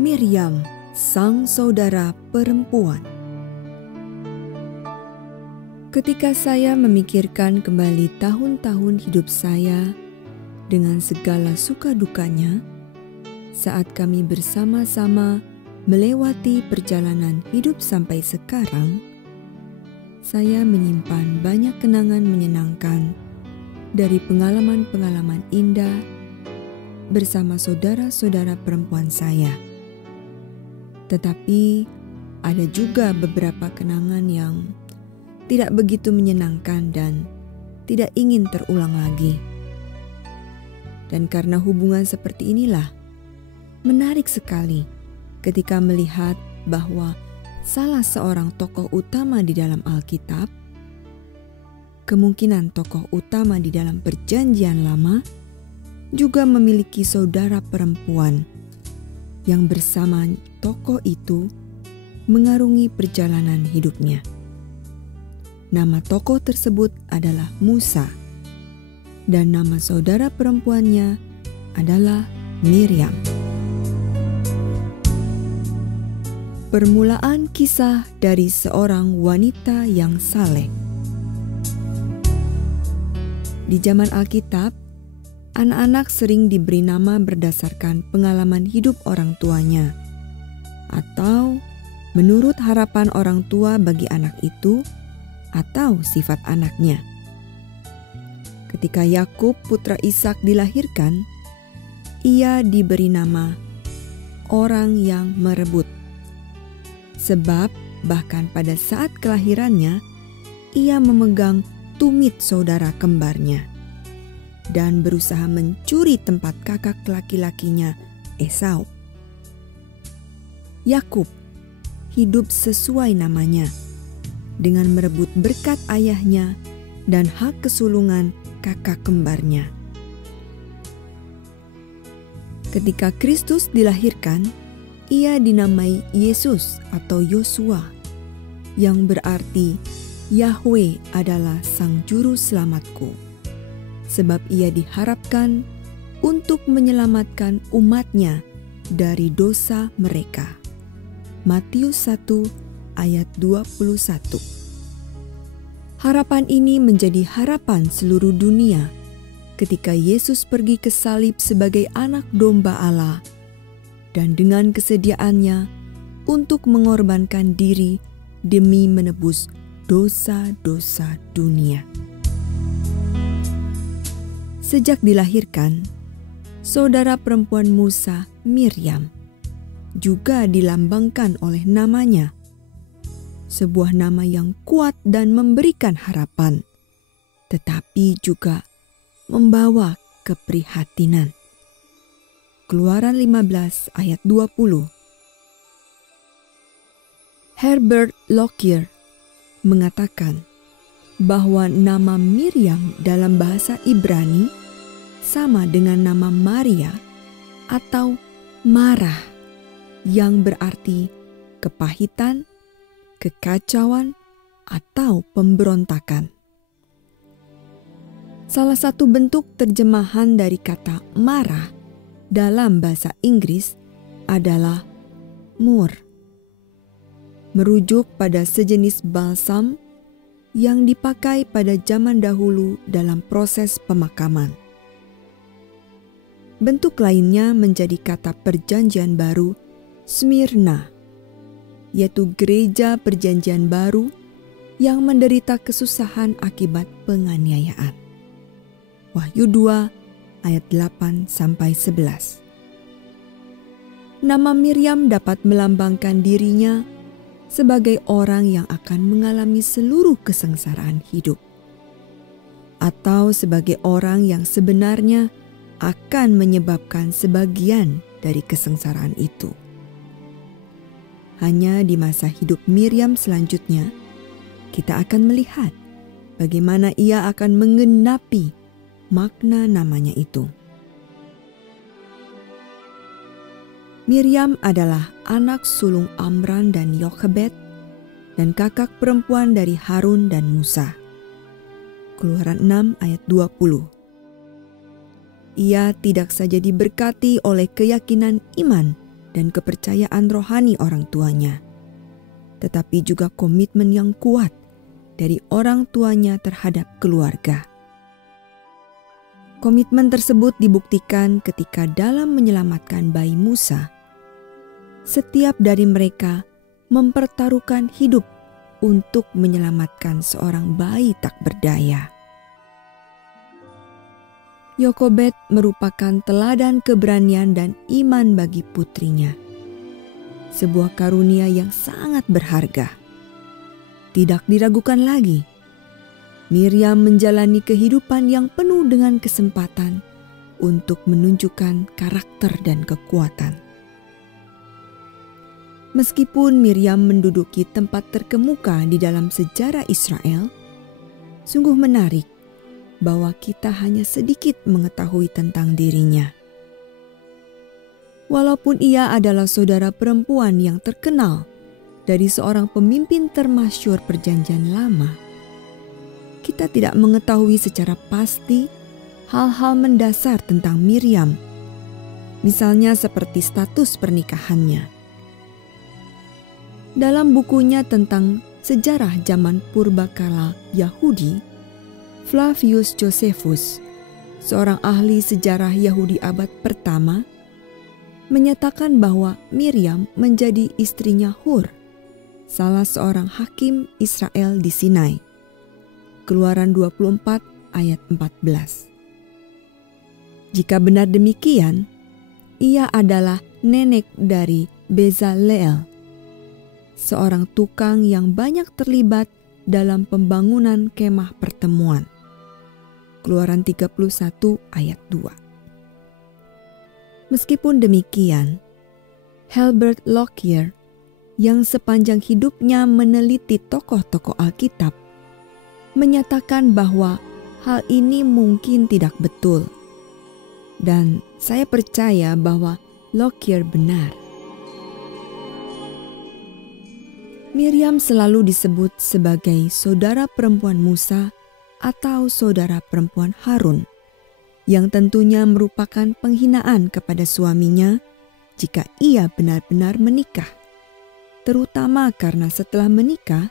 Miriam, sang saudara perempuan. Ketika saya memikirkan kembali tahun-tahun hidup saya dengan segala suka dukanya, saat kami bersama-sama melewati perjalanan hidup sampai sekarang, saya menyimpan banyak kenangan menyenangkan dari pengalaman-pengalaman indah bersama saudara-saudara perempuan saya. Tetapi ada juga beberapa kenangan yang tidak begitu menyenangkan dan tidak ingin terulang lagi. Dan karena hubungan seperti inilah, menarik sekali ketika melihat bahwa salah seorang tokoh utama di dalam Alkitab, kemungkinan tokoh utama di dalam Perjanjian Lama, juga memiliki saudara perempuan yang bersama tokoh itu mengarungi perjalanan hidupnya. Nama tokoh tersebut adalah Musa, dan nama saudara perempuannya adalah Miriam. Permulaan kisah dari seorang wanita yang saleh. Di zaman Alkitab, anak-anak sering diberi nama berdasarkan pengalaman hidup orang tuanya, atau menurut harapan orang tua bagi anak itu, atau sifat anaknya. Ketika Yakub putra Ishak dilahirkan, ia diberi nama orang yang merebut. Sebab bahkan pada saat kelahirannya, ia memegang tumit saudara kembarnya dan berusaha mencuri tempat kakak laki-lakinya Esau. Yakub hidup sesuai namanya dengan merebut berkat ayahnya dan hak kesulungan kakak kembarnya. Ketika Kristus dilahirkan, ia dinamai Yesus atau Yosua, yang berarti Yahweh adalah sang juru selamatku. Sebab ia diharapkan untuk menyelamatkan umatnya dari dosa mereka. Matius 1 ayat 21. Harapan ini menjadi harapan seluruh dunia ketika Yesus pergi ke salib sebagai anak domba Allah dan dengan kesediaannya untuk mengorbankan diri demi menebus dosa-dosa dunia. Sejak dilahirkan, saudara perempuan Musa, Miriam, juga dilambangkan oleh namanya, sebuah nama yang kuat dan memberikan harapan, tetapi juga membawa keprihatinan. Keluaran 15 ayat 20. Herbert Lockyer mengatakan bahwa nama Miriam dalam bahasa Ibrani sama dengan nama Maria atau marah, yang berarti kepahitan, kekacauan, atau pemberontakan. Salah satu bentuk terjemahan dari kata marah dalam bahasa Inggris adalah myrrh, merujuk pada sejenis balsam yang dipakai pada zaman dahulu dalam proses pemakaman. Bentuk lainnya menjadi kata Perjanjian Baru, Smyrna, yaitu gereja Perjanjian Baru yang menderita kesusahan akibat penganiayaan. Wahyu 2 ayat 8-11. Nama Miriam dapat melambangkan dirinya sebagai orang yang akan mengalami seluruh kesengsaraan hidup, atau sebagai orang yang sebenarnya akan menyebabkan sebagian dari kesengsaraan itu. Hanya di masa hidup Miriam selanjutnya, kita akan melihat bagaimana ia akan menggenapi makna namanya itu. Miriam adalah anak sulung Amran dan Yochebed dan kakak perempuan dari Harun dan Musa. Keluaran 6 ayat 20. Ia tidak saja diberkati oleh keyakinan iman dan kepercayaan rohani orang tuanya, tetapi juga komitmen yang kuat dari orang tuanya terhadap keluarga. Komitmen tersebut dibuktikan ketika dalam menyelamatkan bayi Musa, setiap dari mereka mempertaruhkan hidup untuk menyelamatkan seorang bayi tak berdaya. Yokobed merupakan teladan keberanian dan iman bagi putrinya. Sebuah karunia yang sangat berharga. Tidak diragukan lagi, Miriam menjalani kehidupan yang penuh dengan kesempatan untuk menunjukkan karakter dan kekuatan. Meskipun Miriam menduduki tempat terkemuka di dalam sejarah Israel, sungguh menarik bahwa kita hanya sedikit mengetahui tentang dirinya. Walaupun ia adalah saudara perempuan yang terkenal dari seorang pemimpin termasyhur Perjanjian Lama, kita tidak mengetahui secara pasti hal-hal mendasar tentang Miriam, misalnya seperti status pernikahannya. Dalam bukunya tentang sejarah zaman purbakala Yahudi, Flavius Josephus, seorang ahli sejarah Yahudi abad pertama, menyatakan bahwa Miriam menjadi istrinya Hur, salah seorang hakim Israel di Sinai. Keluaran 24 ayat 14. Jika benar demikian, ia adalah nenek dari Bezaleel, seorang tukang yang banyak terlibat dalam pembangunan kemah pertemuan. Keluaran 31 ayat 2. Meskipun demikian, Herbert Lockyer yang sepanjang hidupnya meneliti tokoh-tokoh Alkitab menyatakan bahwa hal ini mungkin tidak betul. Dan saya percaya bahwa Lockyer benar. Miriam selalu disebut sebagai saudara perempuan Musa atau saudara perempuan Harun, yang tentunya merupakan penghinaan kepada suaminya jika ia benar-benar menikah. Terutama karena setelah menikah,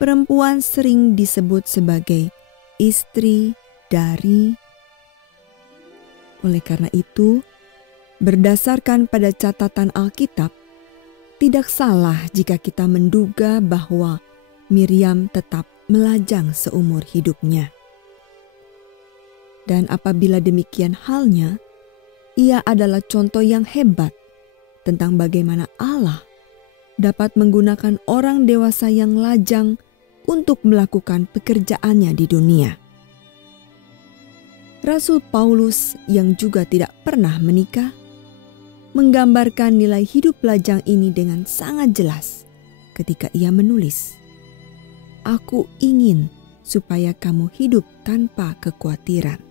perempuan sering disebut sebagai istri dari. Oleh karena itu, berdasarkan pada catatan Alkitab, tidak salah jika kita menduga bahwa Miriam tetap melajang seumur hidupnya. Dan apabila demikian halnya, ia adalah contoh yang hebat tentang bagaimana Allah dapat menggunakan orang dewasa yang lajang untuk melakukan pekerjaannya di dunia. Rasul Paulus yang juga tidak pernah menikah menggambarkan nilai hidup lajang ini dengan sangat jelas ketika ia menulis, "Aku ingin supaya kamu hidup tanpa kekhawatiran."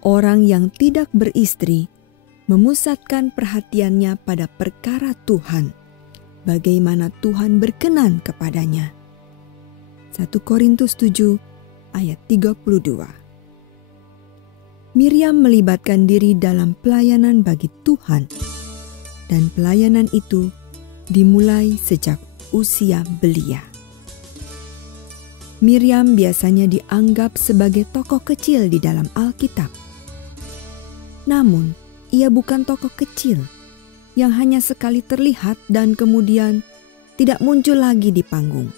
Orang yang tidak beristri memusatkan perhatiannya pada perkara Tuhan, bagaimana Tuhan berkenan kepadanya. 1 Korintus 7 ayat 32. Miriam melibatkan diri dalam pelayanan bagi Tuhan, dan pelayanan itu dimulai sejak usia belia. Miriam biasanya dianggap sebagai tokoh kecil di dalam Alkitab. Namun, ia bukan tokoh kecil yang hanya sekali terlihat dan kemudian tidak muncul lagi di panggung.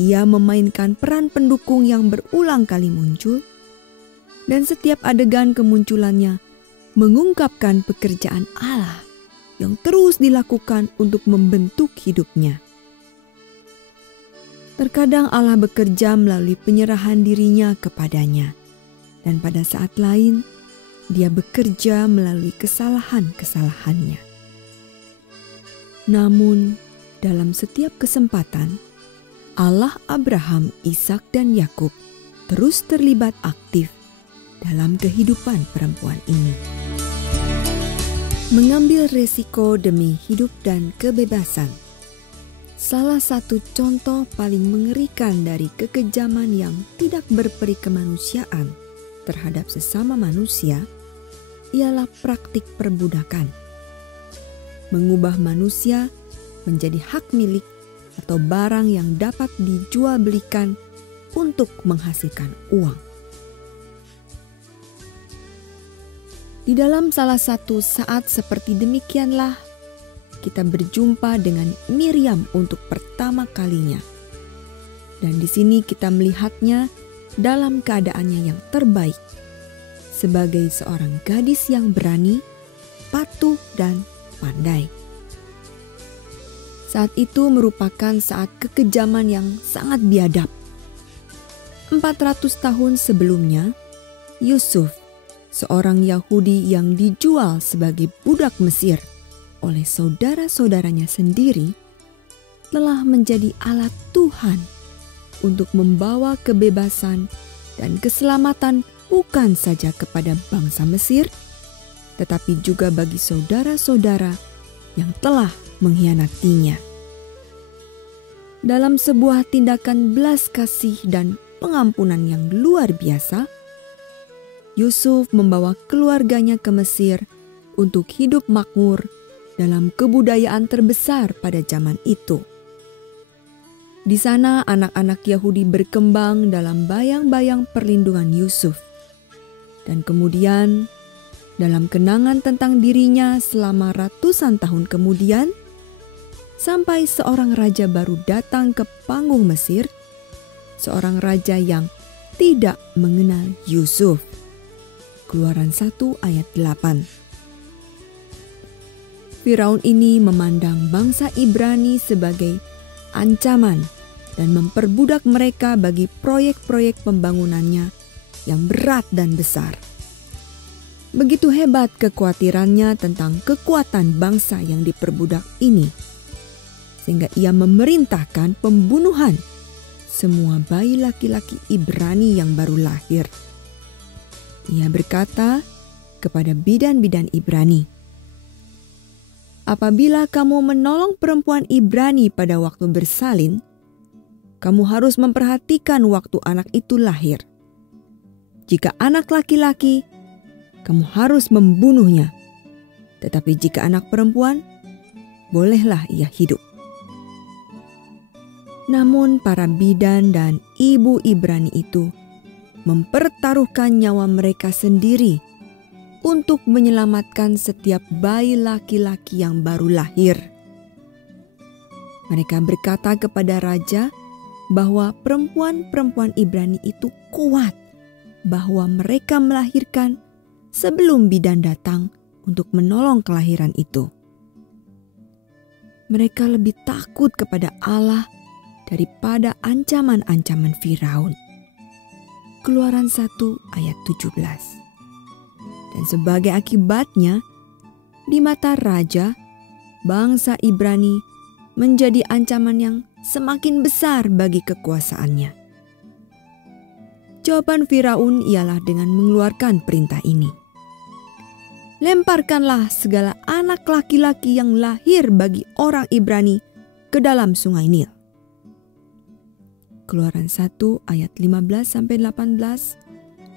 Ia memainkan peran pendukung yang berulang kali muncul, dan setiap adegan kemunculannya mengungkapkan pekerjaan Allah yang terus dilakukan untuk membentuk hidupnya. Terkadang Allah bekerja melalui penyerahan dirinya kepadanya, dan pada saat lain Dia bekerja melalui kesalahan-kesalahannya. Namun, dalam setiap kesempatan, Allah Abraham, Ishak, dan Yakub terus terlibat aktif dalam kehidupan perempuan ini. Mengambil resiko demi hidup dan kebebasan. Salah satu contoh paling mengerikan dari kekejaman yang tidak berperi kemanusiaan terhadap sesama manusia ialah praktik perbudakan. mengubah manusia menjadi hak milik atau barang yang dapat dijual belikan untuk menghasilkan uang. Di dalam salah satu saat seperti demikianlah kita berjumpa dengan Miriam untuk pertama kalinya. Dan di sini kita melihatnya dalam keadaannya yang terbaik, sebagai seorang gadis yang berani, patuh, dan pandai. Saat itu merupakan saat kekejaman yang sangat biadab. 400 tahun sebelumnya, Yusuf, seorang Yahudi yang dijual sebagai budak Mesir oleh saudara-saudaranya sendiri, telah menjadi alat Tuhan untuk membawa kebebasan dan keselamatan bukan saja kepada bangsa Mesir, tetapi juga bagi saudara-saudara yang telah mengkhianatinya. Dalam sebuah tindakan belas kasih dan pengampunan yang luar biasa, Yusuf membawa keluarganya ke Mesir untuk hidup makmur dalam kebudayaan terbesar pada zaman itu. Di sana anak-anak Yahudi berkembang dalam bayang-bayang perlindungan Yusuf. Dan kemudian dalam kenangan tentang dirinya selama ratusan tahun kemudian, sampai seorang raja baru datang ke panggung Mesir, seorang raja yang tidak mengenal Yusuf. Keluaran 1 ayat 8. Firaun ini memandang bangsa Ibrani sebagai ancaman dan memperbudak mereka bagi proyek-proyek pembangunannya yang berat dan besar. Begitu hebat kekhawatirannya tentang kekuatan bangsa yang diperbudak ini, sehingga ia memerintahkan pembunuhan semua bayi laki-laki Ibrani yang baru lahir. Ia berkata kepada bidan-bidan Ibrani, "Apabila kamu menolong perempuan Ibrani pada waktu bersalin, kamu harus memperhatikan waktu anak itu lahir. Jika anak laki-laki, kamu harus membunuhnya. Tetapi jika anak perempuan, bolehlah ia hidup." Namun para bidan dan ibu Ibrani itu mempertaruhkan nyawa mereka sendiri untuk menyelamatkan setiap bayi laki-laki yang baru lahir. Mereka berkata kepada raja bahwa perempuan-perempuan Ibrani itu kuat, bahwa mereka melahirkan sebelum bidan datang untuk menolong kelahiran itu. Mereka lebih takut kepada Allah daripada ancaman-ancaman Firaun. Keluaran 1 ayat 17. Dan sebagai akibatnya, di mata raja, bangsa Ibrani menjadi ancaman yang semakin besar bagi kekuasaannya. Jawaban Firaun ialah dengan mengeluarkan perintah ini. "Lemparkanlah segala anak laki-laki yang lahir bagi orang Ibrani ke dalam sungai Nil." Keluaran 1 ayat 15-18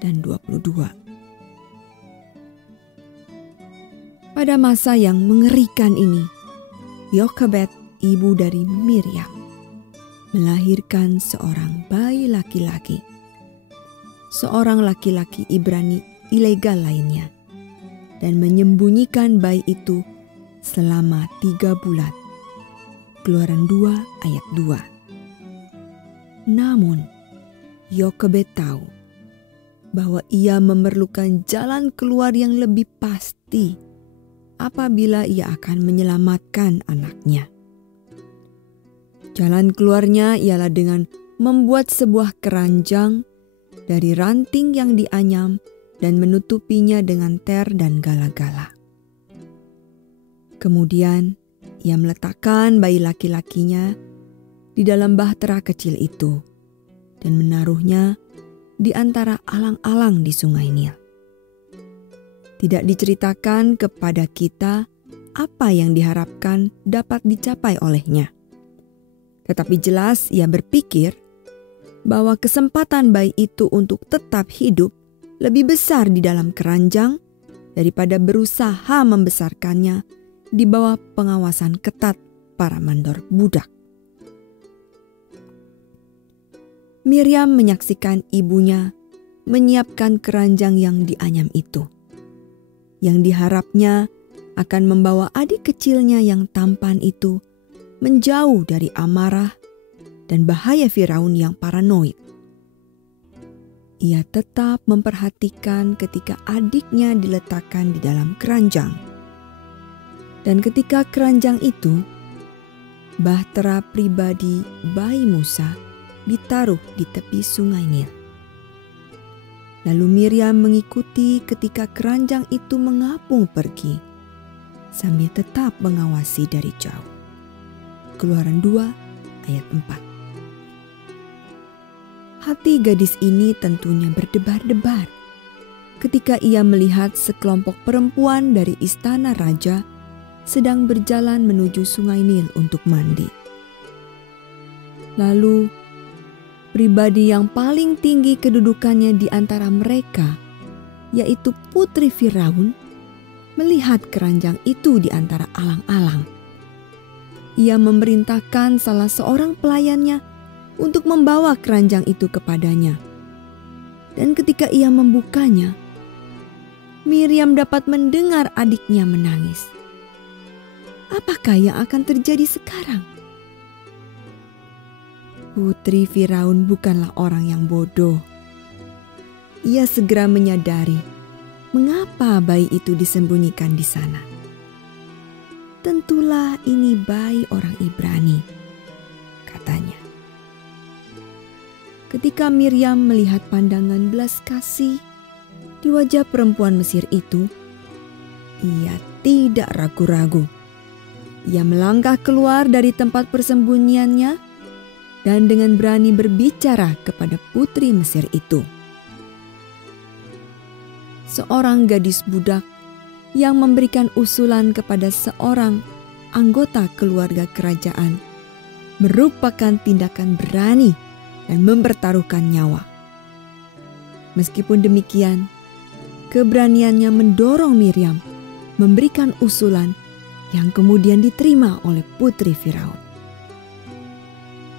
dan 22. Pada masa yang mengerikan ini, Yokebed, ibu dari Miriam, melahirkan seorang bayi laki-laki, seorang laki-laki Ibrani ilegal lainnya, dan menyembunyikan bayi itu selama 3 bulan. Keluaran 2 ayat 2. Namun, Yokebed tahu bahwa ia memerlukan jalan keluar yang lebih pasti apabila ia akan menyelamatkan anaknya. Jalan keluarnya ialah dengan membuat sebuah keranjang dari ranting yang dianyam dan menutupinya dengan ter dan gala-gala. Kemudian ia meletakkan bayi laki-lakinya di dalam bahtera kecil itu dan menaruhnya di antara alang-alang di sungai Nil. Tidak diceritakan kepada kita apa yang diharapkan dapat dicapai olehnya. Tetapi jelas ia berpikir bahwa kesempatan bayi itu untuk tetap hidup lebih besar di dalam keranjang daripada berusaha membesarkannya di bawah pengawasan ketat para mandor budak. Miriam menyaksikan ibunya menyiapkan keranjang yang dianyam itu, yang diharapnya akan membawa adik kecilnya yang tampan itu menjauh dari amarah dan bahaya Firaun yang paranoid. Ia tetap memperhatikan ketika adiknya diletakkan di dalam keranjang. Dan ketika keranjang itu, bahtera pribadi bayi Musa ditaruh di tepi sungai Nil. Lalu Miriam mengikuti ketika keranjang itu mengapung pergi, sambil tetap mengawasi dari jauh. Keluaran 2 ayat 4. Hati gadis ini tentunya berdebar-debar ketika ia melihat sekelompok perempuan dari istana raja sedang berjalan menuju sungai Nil untuk mandi. Lalu, pribadi yang paling tinggi kedudukannya di antara mereka, yaitu putri Firaun, melihat keranjang itu di antara alang-alang. Ia memerintahkan salah seorang pelayannya untuk membawa keranjang itu kepadanya. Dan ketika ia membukanya, Miriam dapat mendengar adiknya menangis. Apakah yang akan terjadi sekarang? Putri Firaun bukanlah orang yang bodoh. Ia segera menyadari mengapa bayi itu disembunyikan di sana. Tentulah ini bayi orang Ibrani, katanya. Ketika Miriam melihat pandangan belas kasih di wajah perempuan Mesir itu, ia tidak ragu-ragu. Ia melangkah keluar dari tempat persembunyiannya dan dengan berani berbicara kepada putri Mesir itu. Seorang gadis budak yang memberikan usulan kepada seorang anggota keluarga kerajaan merupakan tindakan berani dan mempertaruhkan nyawa. Meskipun demikian, keberaniannya mendorong Miriam memberikan usulan yang kemudian diterima oleh putri Firaun.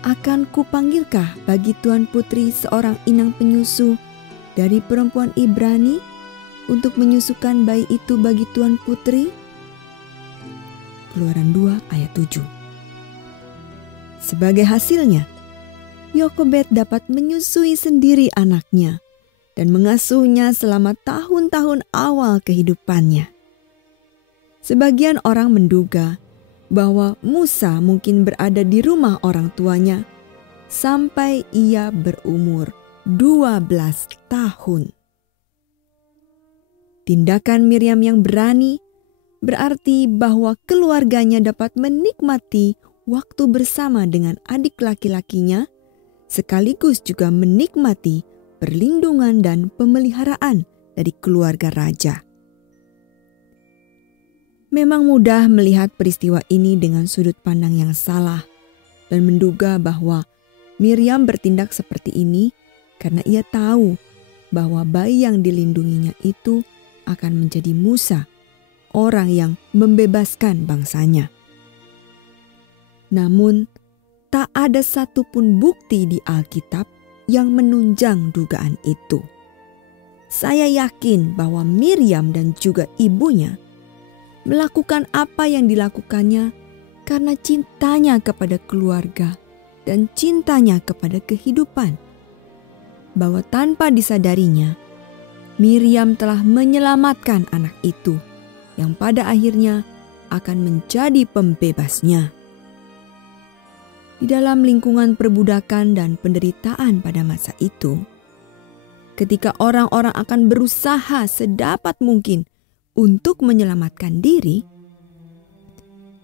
Akan kupanggilkah bagi tuan putri seorang inang penyusu dari perempuan Ibrani untuk menyusukan bayi itu bagi tuan putri? Keluaran 2 ayat 7. Sebagai hasilnya, Yokebed dapat menyusui sendiri anaknya dan mengasuhnya selama tahun-tahun awal kehidupannya. Sebagian orang menduga bahwa Musa mungkin berada di rumah orang tuanya sampai ia berumur 12 tahun. Tindakan Miriam yang berani berarti bahwa keluarganya dapat menikmati waktu bersama dengan adik laki-lakinya, sekaligus juga menikmati perlindungan dan pemeliharaan dari keluarga raja. Memang mudah melihat peristiwa ini dengan sudut pandang yang salah dan menduga bahwa Miriam bertindak seperti ini karena ia tahu bahwa bayi yang dilindunginya itu akan menjadi Musa, orang yang membebaskan bangsanya. Namun, tak ada satupun bukti di Alkitab yang menunjang dugaan itu. Saya yakin bahwa Miriam dan juga ibunya melakukan apa yang dilakukannya karena cintanya kepada keluarga dan cintanya kepada kehidupan. Bahwa tanpa disadarinya, Miriam telah menyelamatkan anak itu yang pada akhirnya akan menjadi pembebasnya. Di dalam lingkungan perbudakan dan penderitaan pada masa itu, ketika orang-orang akan berusaha sedapat mungkin untuk menyelamatkan diri,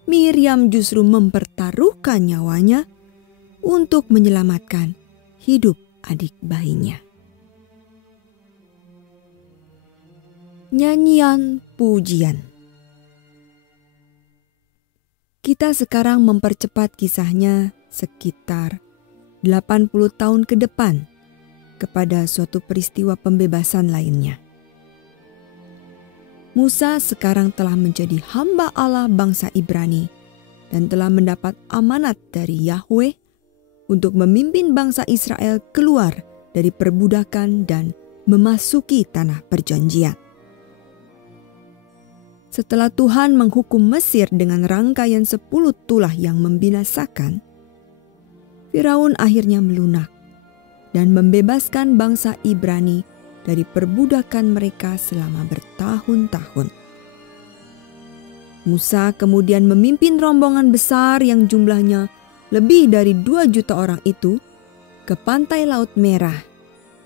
Miriam justru mempertaruhkan nyawanya untuk menyelamatkan hidup adik bayinya. Nyanyian pujian. Kita sekarang mempercepat kisahnya sekitar 80 tahun ke depan kepada suatu peristiwa pembebasan lainnya. Musa sekarang telah menjadi hamba Allah bangsa Ibrani dan telah mendapat amanat dari Yahweh untuk memimpin bangsa Israel keluar dari perbudakan dan memasuki tanah perjanjian. Setelah Tuhan menghukum Mesir dengan rangkaian 10 tulah yang membinasakan, Firaun akhirnya melunak dan membebaskan bangsa Ibrani dari perbudakan mereka selama bertahun-tahun. Musa kemudian memimpin rombongan besar yang jumlahnya lebih dari 2 juta orang itu ke pantai Laut Merah,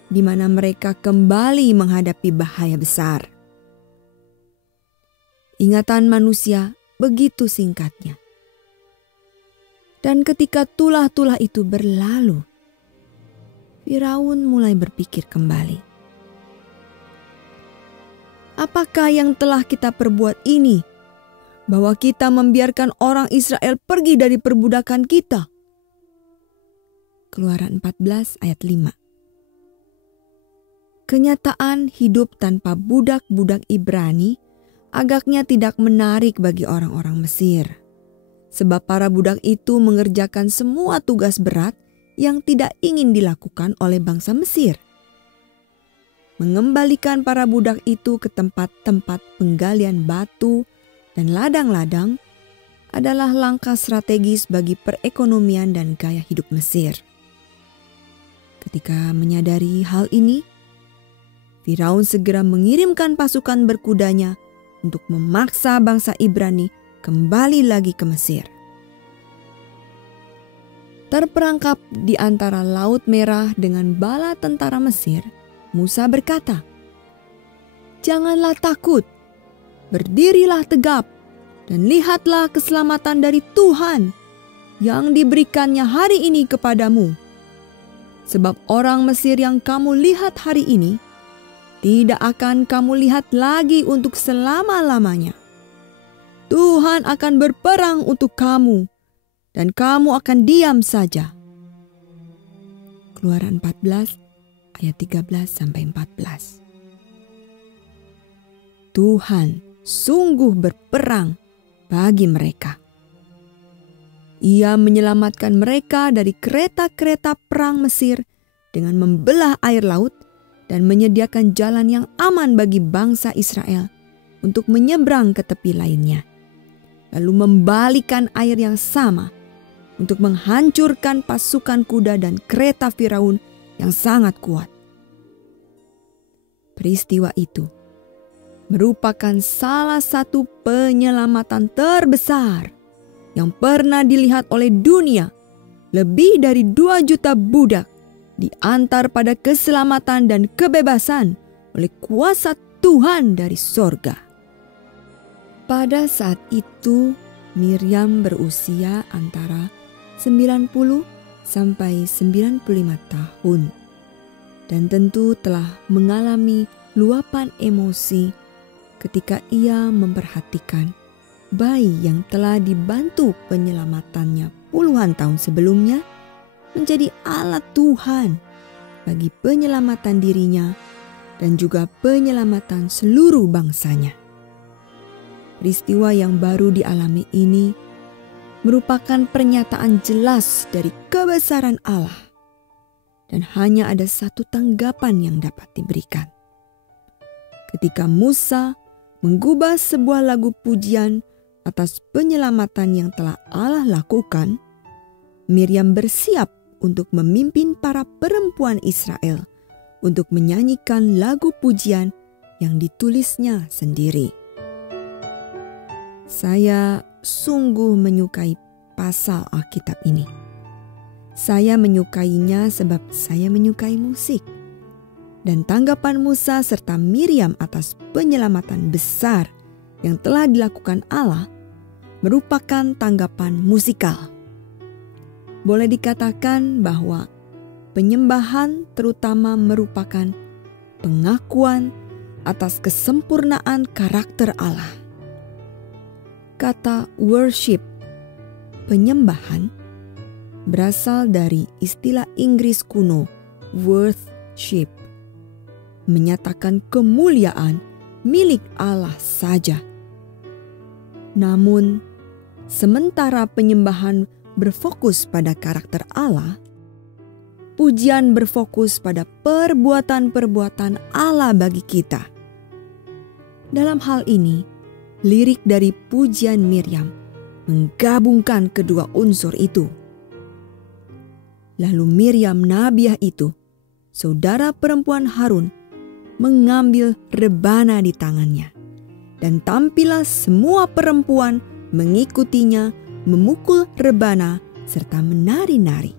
di mana mereka kembali menghadapi bahaya besar. Ingatan manusia begitu singkatnya. Dan ketika tulah-tulah itu berlalu, Firaun mulai berpikir kembali. Apakah yang telah kita perbuat ini, bahwa kita membiarkan orang Israel pergi dari perbudakan kita? Keluaran 14 ayat 5. Kenyataan hidup tanpa budak-budak Ibrani agaknya tidak menarik bagi orang-orang Mesir, sebab para budak itu mengerjakan semua tugas berat yang tidak ingin dilakukan oleh bangsa Mesir. Mengembalikan para budak itu ke tempat-tempat penggalian batu dan ladang-ladang adalah langkah strategis bagi perekonomian dan gaya hidup Mesir. Ketika menyadari hal ini, Firaun segera mengirimkan pasukan berkudanya untuk memaksa bangsa Ibrani kembali lagi ke Mesir. Terperangkap di antara Laut Merah dengan bala tentara Mesir, Musa berkata, "Janganlah takut, berdirilah tegap dan lihatlah keselamatan dari Tuhan yang diberikannya hari ini kepadamu. Sebab orang Mesir yang kamu lihat hari ini, tidak akan kamu lihat lagi untuk selama-lamanya. Tuhan akan berperang untuk kamu, dan kamu akan diam saja." Keluaran 14 ayat 13-14. Tuhan sungguh berperang bagi mereka. Ia menyelamatkan mereka dari kereta-kereta perang Mesir dengan membelah air laut dan menyediakan jalan yang aman bagi bangsa Israel untuk menyeberang ke tepi lainnya. Lalu membalikan air yang sama untuk menghancurkan pasukan kuda dan kereta Firaun yang sangat kuat. Peristiwa itu merupakan salah satu penyelamatan terbesar yang pernah dilihat oleh dunia. Lebih dari 2 juta budak diantar pada keselamatan dan kebebasan oleh kuasa Tuhan dari sorga. Pada saat itu Miriam berusia antara 90 sampai 95 tahun dan tentu telah mengalami luapan emosi ketika ia memperhatikan bayi yang telah dibantu penyelamatannya puluhan tahun sebelumnya menjadi alat Tuhan bagi penyelamatan dirinya dan juga penyelamatan seluruh bangsanya. Peristiwa yang baru dialami ini merupakan pernyataan jelas dari kebesaran Allah dan hanya ada satu tanggapan yang dapat diberikan. Ketika Musa menggubah sebuah lagu pujian atas penyelamatan yang telah Allah lakukan, Miriam bersiap untuk memimpin para perempuan Israel untuk menyanyikan lagu pujian yang ditulisnya sendiri. Saya sungguh menyukai pasal Alkitab ini. Saya menyukainya sebab saya menyukai musik. Dan tanggapan Musa serta Miriam atas penyelamatan besar yang telah dilakukan Allah merupakan tanggapan musikal. Boleh dikatakan bahwa penyembahan terutama merupakan pengakuan atas kesempurnaan karakter Allah. Kata worship, penyembahan, berasal dari istilah Inggris kuno worship, menyatakan kemuliaan, milik Allah saja. Namun, sementara penyembahan berfokus pada karakter Allah, pujian berfokus pada perbuatan-perbuatan Allah bagi kita. Dalam hal ini, lirik dari pujian Miriam menggabungkan kedua unsur itu. Lalu Miriam nabiah itu, saudara perempuan Harun, mengambil rebana di tangannya, dan tampillah semua perempuan mengikutinya memukul rebana serta menari-nari.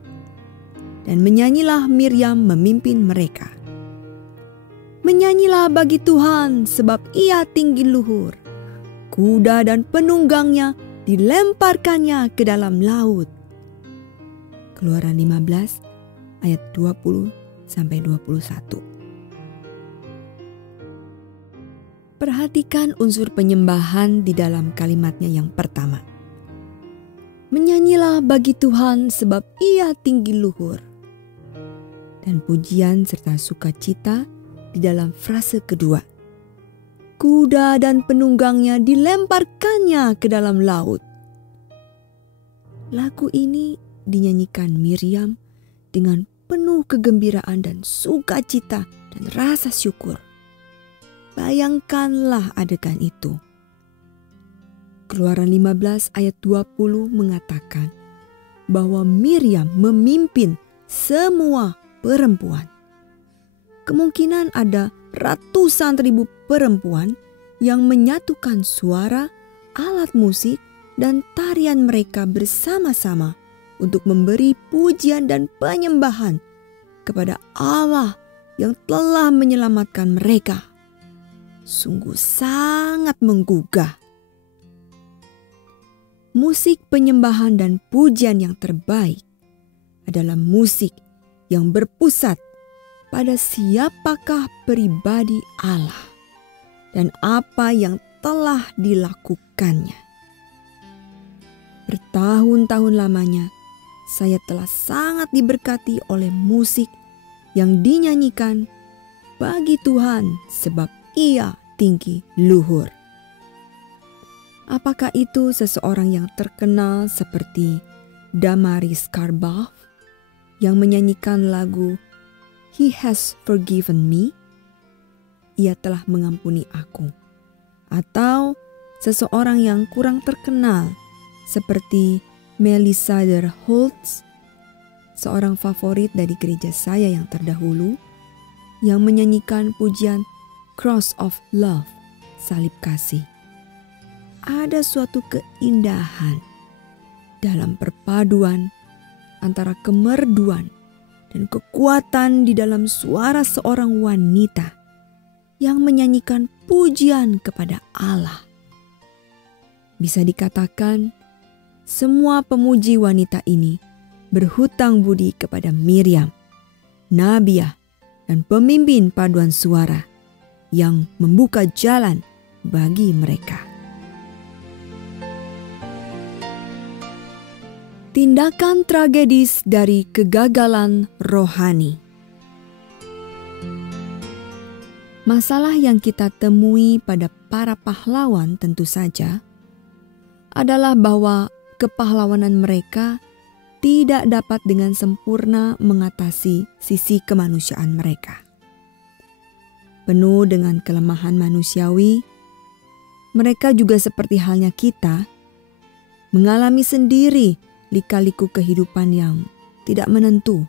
Dan menyanyilah Miriam memimpin mereka. Menyanyilah bagi Tuhan sebab Ia tinggi luhur. Kuda dan penunggangnya dilemparkannya ke dalam laut. Keluaran 15 ayat 20-21. Perhatikan unsur penyembahan di dalam kalimatnya yang pertama. Menyanyilah bagi Tuhan sebab Ia tinggi luhur. Dan pujian serta sukacita di dalam frase kedua. Kuda dan penunggangnya dilemparkannya ke dalam laut. Lagu ini dinyanyikan Miriam dengan penuh kegembiraan dan sukacita dan rasa syukur. Bayangkanlah adegan itu. Keluaran 15 ayat 20 mengatakan bahwa Miriam memimpin semua perempuan. Kemungkinan ada ratusan ribu perempuan yang menyatukan suara, alat musik, dan tarian mereka bersama-sama untuk memberi pujian dan penyembahan kepada Allah yang telah menyelamatkan mereka. Sungguh sangat menggugah. Musik penyembahan dan pujian yang terbaik adalah musik yang berpusat pada siapakah pribadi Allah dan apa yang telah dilakukannya. Bertahun-tahun lamanya, saya telah sangat diberkati oleh musik yang dinyanyikan bagi Tuhan sebab Ia tinggi luhur. Apakah itu seseorang yang terkenal seperti Damaris Karbach yang menyanyikan lagu He Has Forgiven Me, Ia telah mengampuni aku. Atau seseorang yang kurang terkenal seperti Melissa der Holtz, seorang favorit dari gereja saya yang terdahulu, yang menyanyikan pujian Cross of Love, salib kasih. Ada suatu keindahan dalam perpaduan antara kemerduan dan kekuatan di dalam suara seorang wanita yang menyanyikan pujian kepada Allah. Bisa dikatakan, semua pemuji wanita ini berhutang budi kepada Miriam, nabiah, dan pemimpin paduan suara yang membuka jalan bagi mereka. Tindakan tragedis dari kegagalan rohani. Masalah yang kita temui pada para pahlawan tentu saja adalah bahwa kepahlawanan mereka tidak dapat dengan sempurna mengatasi sisi kemanusiaan mereka. Penuh dengan kelemahan manusiawi, mereka juga seperti halnya kita, mengalami sendiri lika-liku kehidupan yang tidak menentu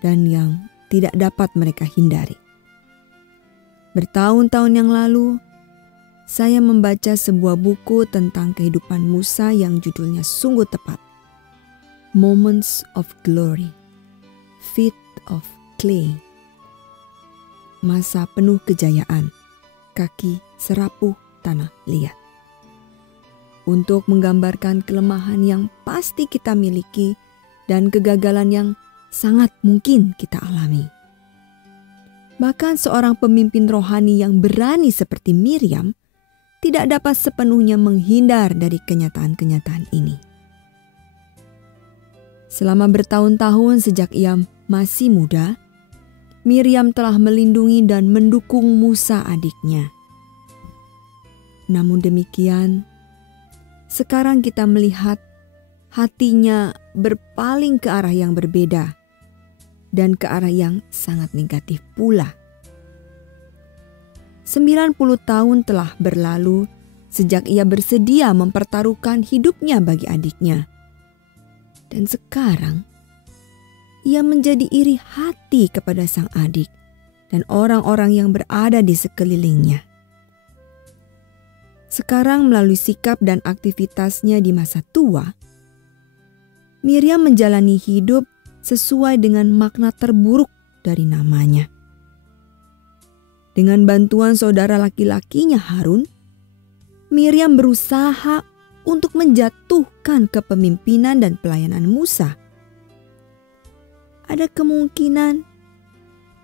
dan yang tidak dapat mereka hindari. Bertahun-tahun yang lalu, saya membaca sebuah buku tentang kehidupan Musa yang judulnya sungguh tepat. Moments of Glory, Feet of Clay. Masa penuh kejayaan, kaki serapuh tanah liat. Untuk menggambarkan kelemahan yang pasti kita miliki dan kegagalan yang sangat mungkin kita alami. Bahkan seorang pemimpin rohani yang berani seperti Miriam tidak dapat sepenuhnya menghindar dari kenyataan-kenyataan ini. Selama bertahun-tahun sejak ia masih muda, Miriam telah melindungi dan mendukung Musa adiknya. Namun demikian, sekarang kita melihat hatinya berpaling ke arah yang berbeda dan ke arah yang sangat negatif pula. 90 tahun telah berlalu sejak ia bersedia mempertaruhkan hidupnya bagi adiknya. Dan sekarang, ia menjadi iri hati kepada sang adik dan orang-orang yang berada di sekelilingnya. Sekarang melalui sikap dan aktivitasnya di masa tua, Miriam menjalani hidup sesuai dengan makna terburuk dari namanya. Dengan bantuan saudara laki-lakinya Harun, Miriam berusaha untuk menjatuhkan kepemimpinan dan pelayanan Musa. Ada kemungkinan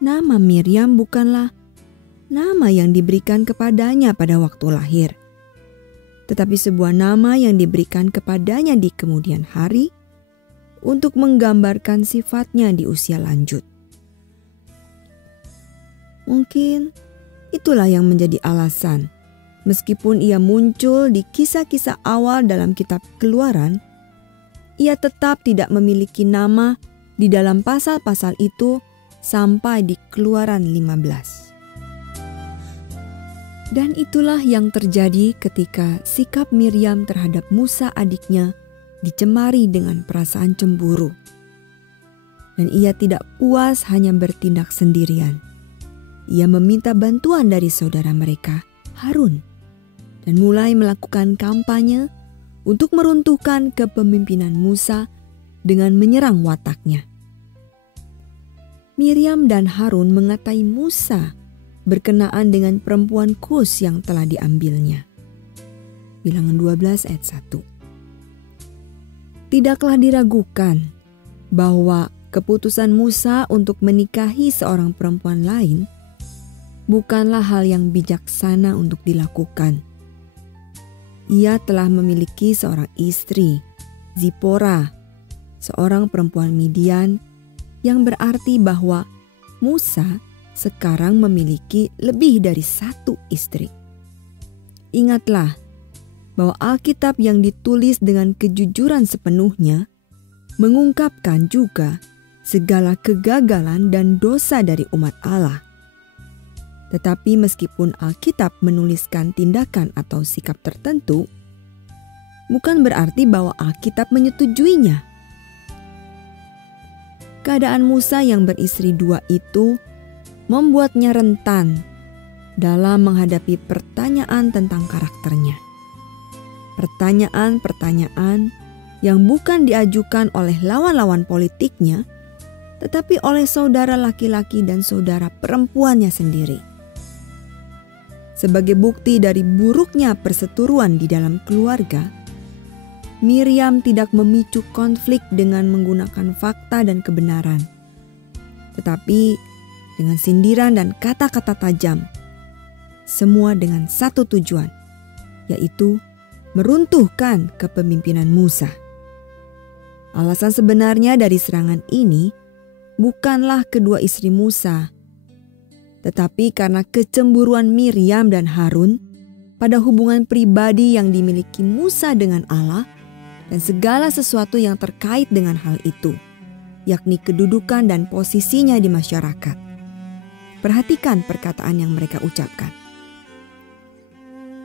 nama Miriam bukanlah nama yang diberikan kepadanya pada waktu lahir, tetapi sebuah nama yang diberikan kepadanya di kemudian hari untuk menggambarkan sifatnya di usia lanjut. Mungkin itulah yang menjadi alasan, meskipun ia muncul di kisah-kisah awal dalam kitab Keluaran, ia tetap tidak memiliki nama di dalam pasal-pasal itu sampai di Keluaran 15. Dan itulah yang terjadi ketika sikap Miriam terhadap Musa adiknya dicemari dengan perasaan cemburu. Dan ia tidak puas hanya bertindak sendirian. Ia meminta bantuan dari saudara mereka, Harun, dan mulai melakukan kampanye untuk meruntuhkan kepemimpinan Musa dengan menyerang wataknya. Miriam dan Harun mengatai Musa berkenaan dengan perempuan Kus yang telah diambilnya. Bilangan 12 ayat 1. Tidaklah diragukan bahwa keputusan Musa untuk menikahi seorang perempuan lain bukanlah hal yang bijaksana untuk dilakukan. Ia telah memiliki seorang istri, Zipora, seorang perempuan Midian, yang berarti bahwa Musa sekarang memiliki lebih dari satu istri. Ingatlah bahwa Alkitab yang ditulis dengan kejujuran sepenuhnya mengungkapkan juga segala kegagalan dan dosa dari umat Allah. Tetapi meskipun Alkitab menuliskan tindakan atau sikap tertentu, bukan berarti bahwa Alkitab menyetujuinya. Keadaan Musa yang beristri dua itu membuatnya rentan dalam menghadapi pertanyaan tentang karakternya. Pertanyaan-pertanyaan yang bukan diajukan oleh lawan-lawan politiknya, tetapi oleh saudara laki-laki dan saudara perempuannya sendiri. Sebagai bukti dari buruknya perseteruan di dalam keluarga, Miriam tidak memicu konflik dengan menggunakan fakta dan kebenaran, tetapi dengan sindiran dan kata-kata tajam, semua dengan satu tujuan, yaitu meruntuhkan kepemimpinan Musa. Alasan sebenarnya dari serangan ini bukanlah kedua istri Musa, tetapi karena kecemburuan Miriam dan Harun pada hubungan pribadi yang dimiliki Musa dengan Allah dan segala sesuatu yang terkait dengan hal itu, yakni kedudukan dan posisinya di masyarakat. Perhatikan perkataan yang mereka ucapkan.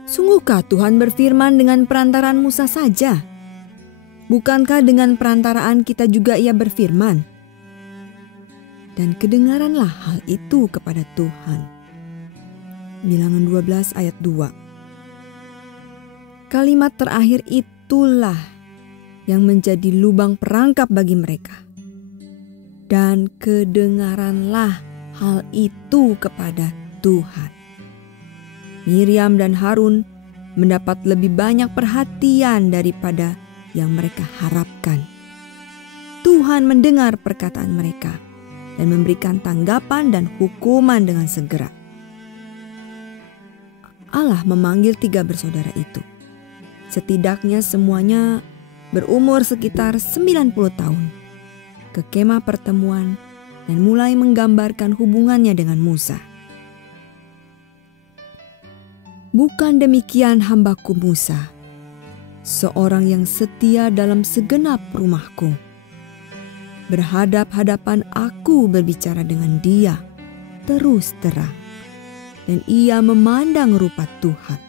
Sungguhkah Tuhan berfirman dengan perantaraan Musa saja? Bukankah dengan perantaraan kita juga ia berfirman? Dan kedengaranlah hal itu kepada Tuhan. Bilangan 12 ayat 2. Kalimat terakhir itulah yang menjadi lubang perangkap bagi mereka. Dan kedengaranlah hal itu kepada Tuhan. Miriam dan Harun mendapat lebih banyak perhatian daripada yang mereka harapkan. Tuhan mendengar perkataan mereka dan memberikan tanggapan dan hukuman dengan segera. Allah memanggil 3 bersaudara itu. Setidaknya semuanya berumur sekitar 90 tahun, ke kemah pertemuan dan mulai menggambarkan hubungannya dengan Musa. Bukan demikian hambaku Musa, seorang yang setia dalam segenap rumahku. Berhadap-hadapan aku berbicara dengan dia terus terang, dan ia memandang rupa Tuhan.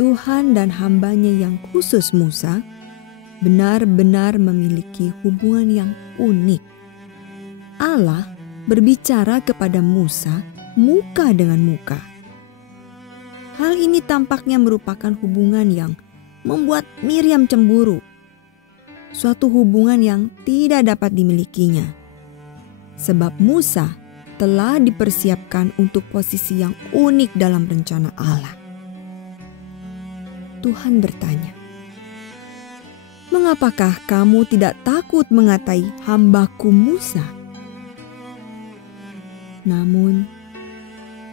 Tuhan dan hambanya yang khusus Musa benar-benar memiliki hubungan yang unik. Allah berbicara kepada Musa muka dengan muka. Hal ini tampaknya merupakan hubungan yang membuat Miriam cemburu. Suatu hubungan yang tidak dapat dimilikinya. Sebab Musa telah dipersiapkan untuk posisi yang unik dalam rencana Allah. Tuhan bertanya, "Mengapakah kamu tidak takut mengatai hambaku Musa?" Namun,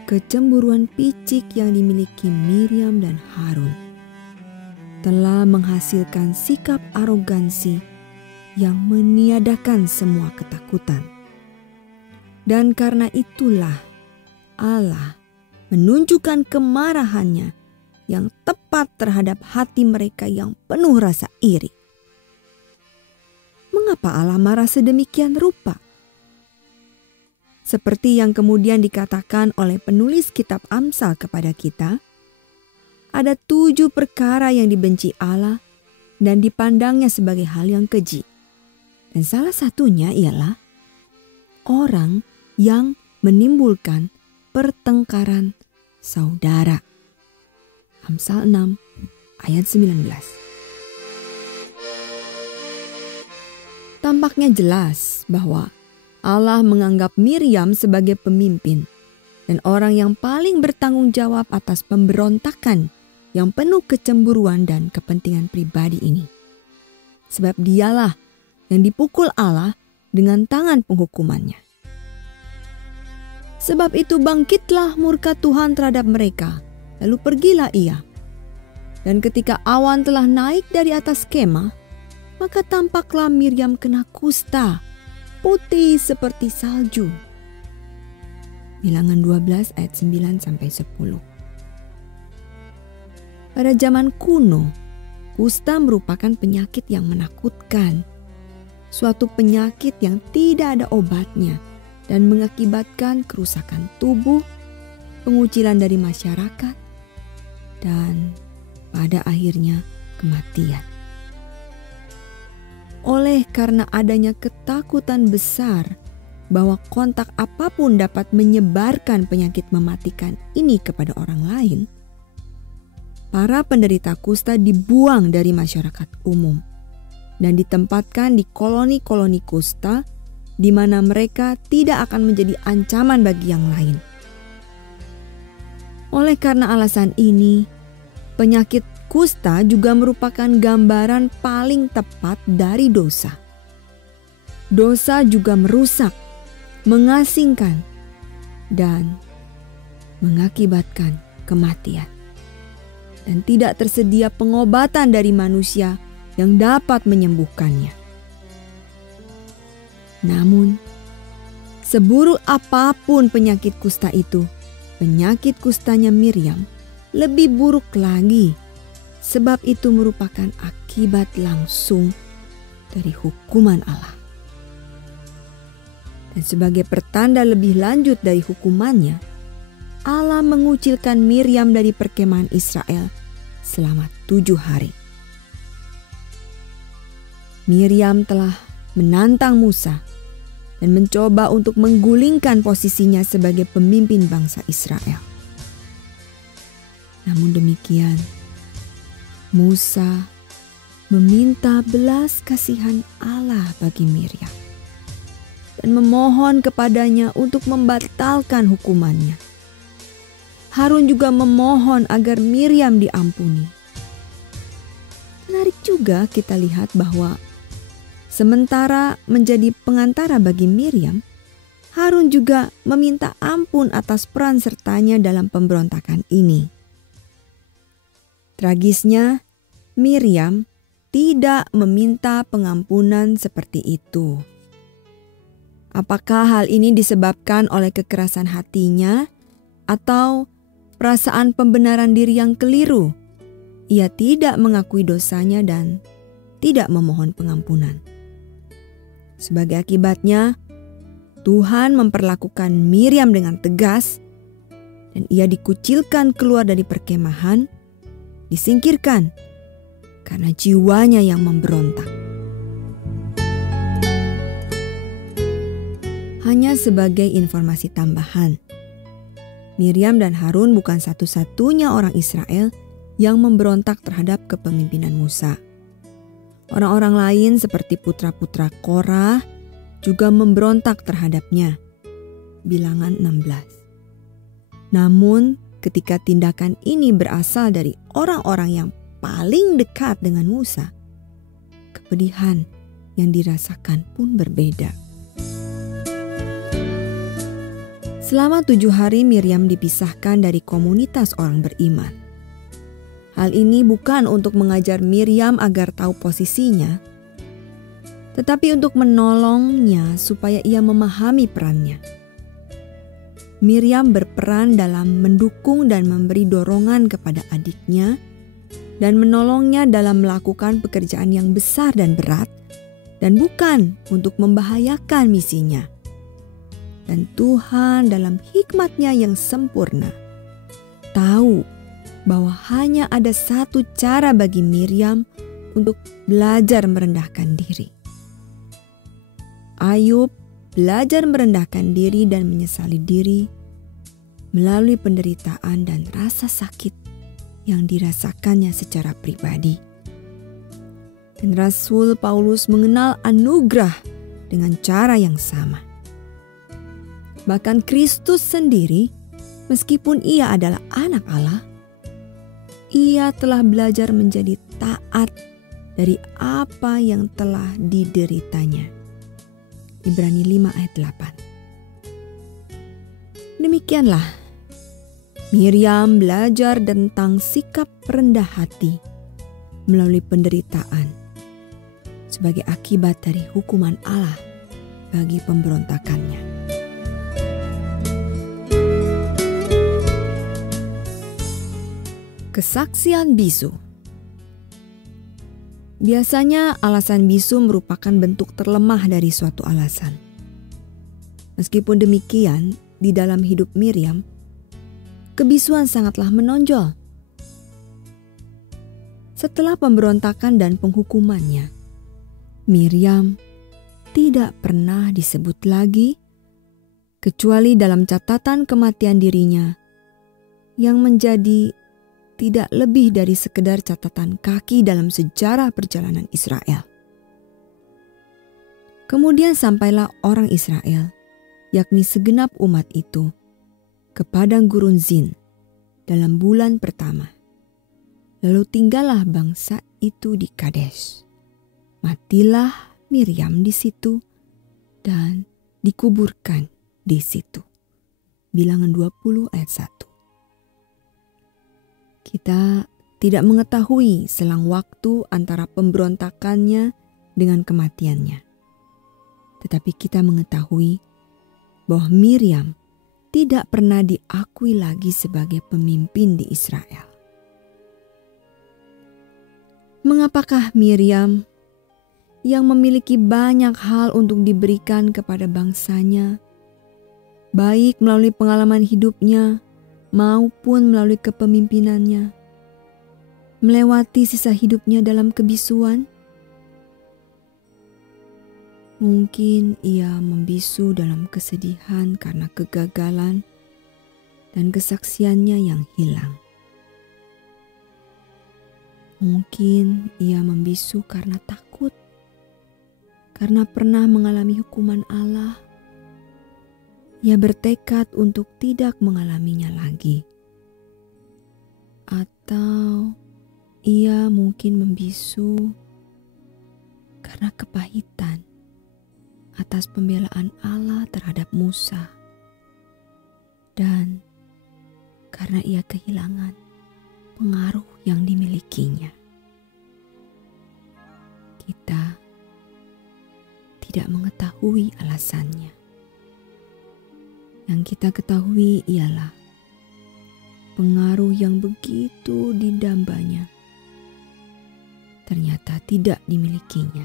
kecemburuan picik yang dimiliki Miriam dan Harun telah menghasilkan sikap arogansi yang meniadakan semua ketakutan. Dan karena itulah Allah menunjukkan kemarahannya yang tepat terhadap hati mereka yang penuh rasa iri. Mengapa Allah marah sedemikian rupa? Seperti yang kemudian dikatakan oleh penulis kitab Amsal kepada kita, ada 7 perkara yang dibenci Allah dan dipandangnya sebagai hal yang keji. Dan salah satunya ialah orang yang menimbulkan pertengkaran saudara. Amsal 6 ayat 19. Tampaknya jelas bahwa Allah menganggap Miriam sebagai pemimpin dan orang yang paling bertanggung jawab atas pemberontakan yang penuh kecemburuan dan kepentingan pribadi ini. Sebab dialah yang dipukul Allah dengan tangan penghukumannya. Sebab itu bangkitlah murka Tuhan terhadap mereka, lalu pergilah ia. Dan ketika awan telah naik dari atas kemah, maka tampaklah Miriam kena kusta, putih seperti salju. Bilangan 12 ayat 9-10. Pada zaman kuno, kusta merupakan penyakit yang menakutkan. Suatu penyakit yang tidak ada obatnya dan mengakibatkan kerusakan tubuh, pengucilan dari masyarakat, dan pada akhirnya kematian. Oleh karena adanya ketakutan besar bahwa kontak apapun dapat menyebarkan penyakit mematikan ini kepada orang lain, para penderita kusta dibuang dari masyarakat umum dan ditempatkan di koloni-koloni kusta di mana mereka tidak akan menjadi ancaman bagi yang lain. Oleh karena alasan ini, penyakit kusta juga merupakan gambaran paling tepat dari dosa. Dosa juga merusak, mengasingkan, dan mengakibatkan kematian. Dan tidak tersedia pengobatan dari manusia yang dapat menyembuhkannya. Namun, seburuk apapun penyakit kusta itu, penyakit kustanya Miriam lebih buruk lagi, sebab itu merupakan akibat langsung dari hukuman Allah. Dan sebagai pertanda lebih lanjut dari hukumannya, Allah mengucilkan Miriam dari perkemahan Israel selama 7 hari. Miriam telah menantang Musa dan mencoba untuk menggulingkan posisinya sebagai pemimpin bangsa Israel. Namun demikian, Musa meminta belas kasihan Allah bagi Miriam dan memohon kepadanya untuk membatalkan hukumannya. Harun juga memohon agar Miriam diampuni. Menarik juga kita lihat bahwa sementara menjadi pengantara bagi Miriam, Harun juga meminta ampun atas peran sertanya dalam pemberontakan ini. Tragisnya, Miriam tidak meminta pengampunan seperti itu. Apakah hal ini disebabkan oleh kekerasan hatinya atau perasaan pembenaran diri yang keliru. Ia tidak mengakui dosanya dan tidak memohon pengampunan. Sebagai akibatnya, Tuhan memperlakukan Miriam dengan tegas dan ia dikucilkan keluar dari perkemahan, disingkirkan karena jiwanya yang memberontak. Hanya sebagai informasi tambahan, Miriam dan Harun bukan satu-satunya orang Israel yang memberontak terhadap kepemimpinan Musa. Orang-orang lain seperti putra-putra Korah juga memberontak terhadapnya. Bilangan 16. Namun ketika tindakan ini berasal dari orang-orang yang paling dekat dengan Musa, kepedihan yang dirasakan pun berbeda. Selama 7 hari Miriam dipisahkan dari komunitas orang beriman. Hal ini bukan untuk mengajar Miriam agar tahu posisinya, tetapi untuk menolongnya supaya ia memahami perannya. Miriam berperan dalam mendukung dan memberi dorongan kepada adiknya dan menolongnya dalam melakukan pekerjaan yang besar dan berat dan bukan untuk membahayakan misinya. Dan Tuhan dalam hikmat-Nya yang sempurna tahu bahwa hanya ada satu cara bagi Miriam untuk belajar merendahkan diri. Ayub belajar merendahkan diri dan menyesali diri melalui penderitaan dan rasa sakit yang dirasakannya secara pribadi. Dan Rasul Paulus mengenal anugerah dengan cara yang sama. Bahkan Kristus sendiri, meskipun ia adalah anak Allah, ia telah belajar menjadi taat dari apa yang telah dideritanya. Ibrani 5 ayat 8. Demikianlah, Miriam belajar tentang sikap rendah hati melalui penderitaan sebagai akibat dari hukuman Allah bagi pemberontakannya. Kesaksian bisu. Biasanya alasan bisu merupakan bentuk terlemah dari suatu alasan. Meskipun demikian, di dalam hidup Miriam, kebisuan sangatlah menonjol. Setelah pemberontakan dan penghukumannya, Miriam tidak pernah disebut lagi kecuali dalam catatan kematian dirinya yang menjadi tidak lebih dari sekedar catatan kaki dalam sejarah perjalanan Israel. Kemudian sampailah orang Israel, yakni segenap umat itu, ke padang gurun Zin dalam bulan pertama. Lalu tinggallah bangsa itu di Kadesh. Matilah Miriam di situ dan dikuburkan di situ. Bilangan 20 ayat 1. Kita tidak mengetahui selang waktu antara pemberontakannya dengan kematiannya. Tetapi kita mengetahui bahwa Miriam tidak pernah diakui lagi sebagai pemimpin di Israel. Mengapakah Miriam yang memiliki banyak hal untuk diberikan kepada bangsanya, baik melalui pengalaman hidupnya maupun melalui kepemimpinannya, melewati sisa hidupnya dalam kebisuan? Mungkin ia membisu dalam kesedihan karena kegagalan dan kesaksiannya yang hilang. Mungkin ia membisu karena takut, karena pernah mengalami hukuman Allah. Ia bertekad untuk tidak mengalaminya lagi. Atau ia mungkin membisu karena kepahitan atas pembelaan Allah terhadap Musa. Dan karena ia kehilangan pengaruh yang dimilikinya. Kita tidak mengetahui alasannya. Yang kita ketahui ialah pengaruh yang begitu didambanya ternyata tidak dimilikinya.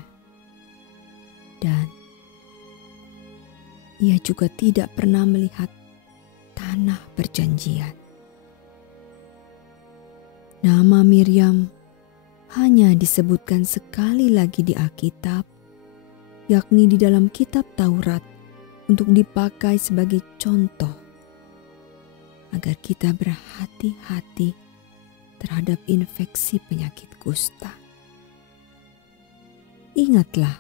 Dan ia juga tidak pernah melihat tanah perjanjian. Nama Miriam hanya disebutkan sekali lagi di Alkitab, yakni di dalam kitab Taurat, untuk dipakai sebagai contoh agar kita berhati-hati terhadap infeksi penyakit kusta. Ingatlah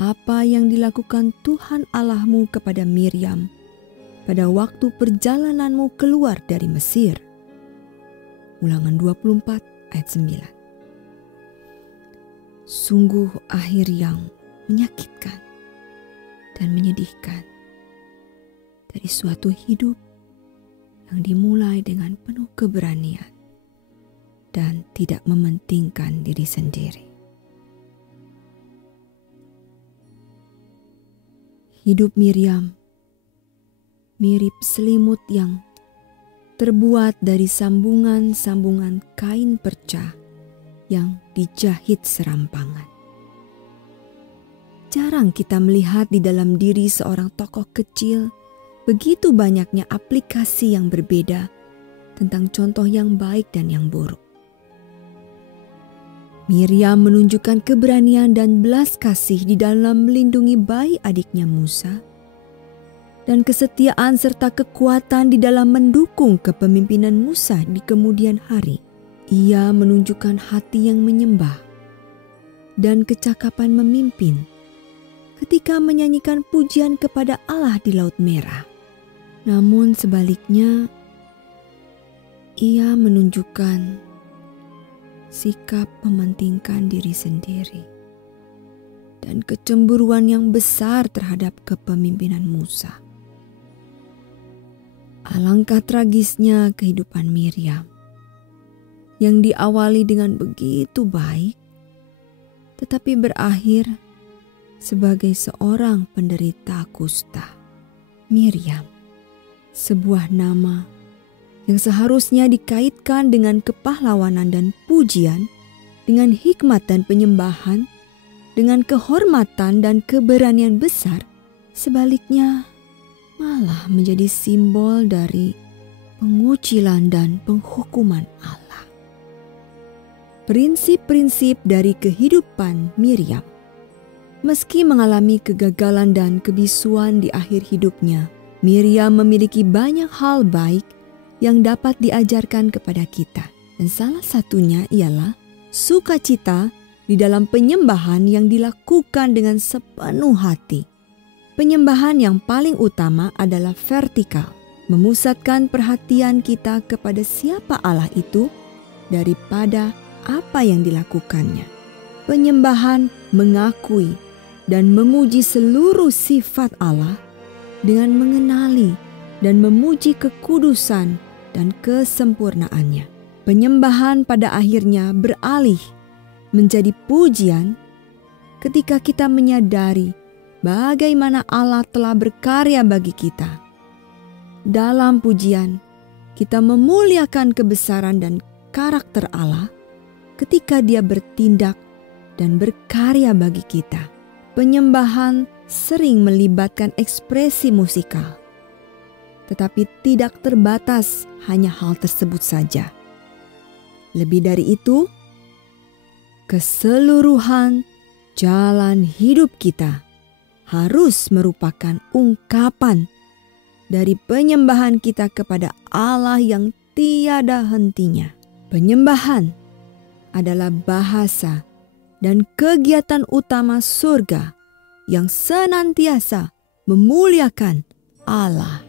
apa yang dilakukan Tuhan Allahmu kepada Miriam pada waktu perjalananmu keluar dari Mesir. Ulangan 24 ayat 9. Sungguh akhir yang menyakitkan dan menyedihkan dari suatu hidup yang dimulai dengan penuh keberanian dan tidak mementingkan diri sendiri. Hidup Miriam mirip selimut yang terbuat dari sambungan-sambungan kain perca yang dijahit serampangan. Jarang kita melihat di dalam diri seorang tokoh kecil begitu banyaknya aplikasi yang berbeda tentang contoh yang baik dan yang buruk. Miriam menunjukkan keberanian dan belas kasih di dalam melindungi bayi adiknya Musa, dan kesetiaan serta kekuatan di dalam mendukung kepemimpinan Musa di kemudian hari. Ia menunjukkan hati yang menyembah dan kecakapan memimpin ketika menyanyikan pujian kepada Allah di Laut Merah. Namun sebaliknya, ia menunjukkan sikap mementingkan diri sendiri dan kecemburuan yang besar terhadap kepemimpinan Musa. Alangkah tragisnya kehidupan Miriam yang diawali dengan begitu baik, tetapi berakhir sebagai seorang penderita kusta. Miriam, sebuah nama yang seharusnya dikaitkan dengan kepahlawanan dan pujian, dengan hikmat dan penyembahan, dengan kehormatan dan keberanian besar, sebaliknya malah menjadi simbol dari pengucilan dan penghukuman Allah. Prinsip-prinsip dari kehidupan Miriam, meski mengalami kegagalan dan kebisuan di akhir hidupnya, Miriam memiliki banyak hal baik yang dapat diajarkan kepada kita. Dan salah satunya ialah sukacita di dalam penyembahan yang dilakukan dengan sepenuh hati. Penyembahan yang paling utama adalah vertikal, memusatkan perhatian kita kepada siapa Allah itu daripada apa yang dilakukannya. Penyembahan mengakui dan memuji seluruh sifat Allah dengan mengenali dan memuji kekudusan dan kesempurnaannya. Penyembahan pada akhirnya beralih menjadi pujian ketika kita menyadari bagaimana Allah telah berkarya bagi kita. Dalam pujian, kita memuliakan kebesaran dan karakter Allah ketika Dia bertindak dan berkarya bagi kita. Penyembahan sering melibatkan ekspresi musikal, tetapi tidak terbatas hanya hal tersebut saja. Lebih dari itu, keseluruhan jalan hidup kita harus merupakan ungkapan dari penyembahan kita kepada Allah yang tiada hentinya. Penyembahan adalah bahasa dan kegiatan utama surga yang senantiasa memuliakan Allah.